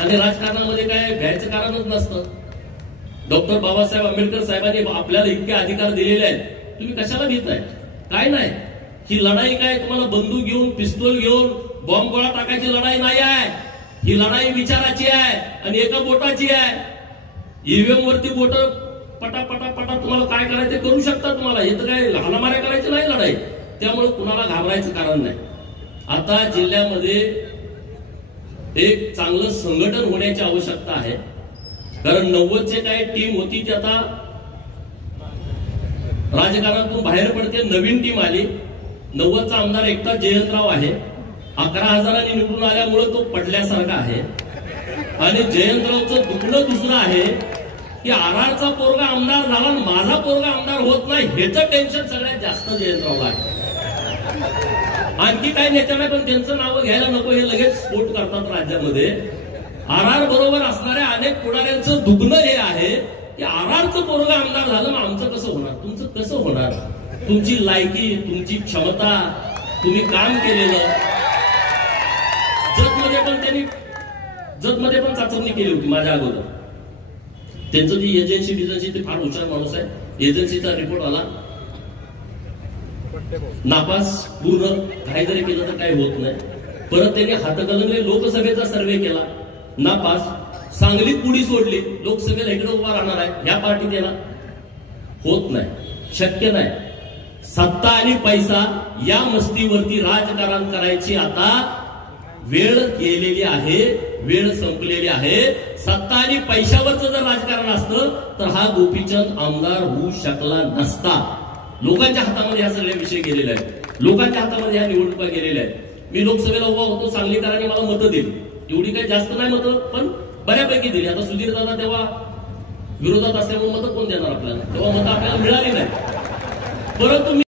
आणि राजकारणामध्ये काय घ्यायचं कारणच नसतं. डॉक्टर बाबासाहेब आंबेडकर साहेबांनी आपल्याला इतके अधिकार दिलेले आहेत, तुम्ही कशाला घेताय? काय नाही. ही लढाई काय तुम्हाला बंदूक घेऊन पिस्तूल घेऊन बॉम्ब गोळा टाकायची लढाई नाही आहे. ही लढाई विचाराची आहे आणि एका बोटाची आहे. ईव्हीएम वरती बोट पटा तुम्हाला काय करायचं ते करू शकता. तुम्हाला हे तर काय हाणामाऱ्या करायची नाही लढाई. त्यामुळे कुणाला घाबरायचं कारण नाही. आता जिल्ह्यामध्ये एक चांगलं संघटन होण्याची आवश्यकता आहे. कारण 90चे काय टीम होती ती आता राजकारणातून बाहेर पडते. नवीन टीम आली. 90चा आमदार एकटा जयंतराव आहे. 11,000 निवडून आल्यामुळे तो पडल्यासारखा आहे. आणि जयंतरावचं दुखणं दुसरं आहे की आरआरचा पोरगा आमदार झाला आणि माझा पोरगा आमदार होत नाही, ह्याचं टेन्शन सगळ्यात जास्त जयंतरावला आहे. आणखी काही नेत्यांना पण त्यांचं नाव घ्यायला नको, हे लगेच स्फोट करतात राज्यामध्ये. आरआर बरोबर असणाऱ्या अनेक पुढाऱ्यांचं दुखणं हे आहे की आरआरचं पोरगा आमदार झालं, मग आमचं कसं होणार, तुमचं कसं होणार? तुमची लायकी, तुमची क्षमता, तुम्ही काम केलेलं. जतमध्ये पण चाचणी केली होती माझ्या अगोदर. त्यांचं जी एजन्सी ते फार हुशार माणूस आहे. एजन्सीचा रिपोर्ट आला नापास. पूर्ण काही जरी केलं तर काही होत नाही. परत त्यांनी हातकलंगले लोकसभेचा सर्वे केला, नापास. सांगलीत पुढी सोडली, लोकसभेला इकडे उभा राहणार आहे, ह्या पार्टीत याला होत नाही, शक्य नाही. सत्ता आणि पैसा या मस्तीवरती राजकारण करायची आता वेळ गेलेली आहे, वेळ संपलेली आहे. सत्ता आणि पैशावरचं जर राजकारण असतं तर हा गोपीचंद आमदार होऊ शकला नसता. लोकांच्या हातामध्ये ह्या सगळे विषय गेलेले आहेत. लोकांच्या हातामध्ये ह्या निवडणुका गेलेल्या आहेत. मी लोकसभेला उभा होतो, सांगलीकरांनी मला मतं दिली. एवढी काही जास्त नाही मतं, पण बऱ्यापैकी दिली. आता सुधीर दादा तेव्हा विरोधात असल्यामुळे मतं कोण देणार आपल्याला? तेव्हा मतं आपल्याला मिळाली नाही. परंतु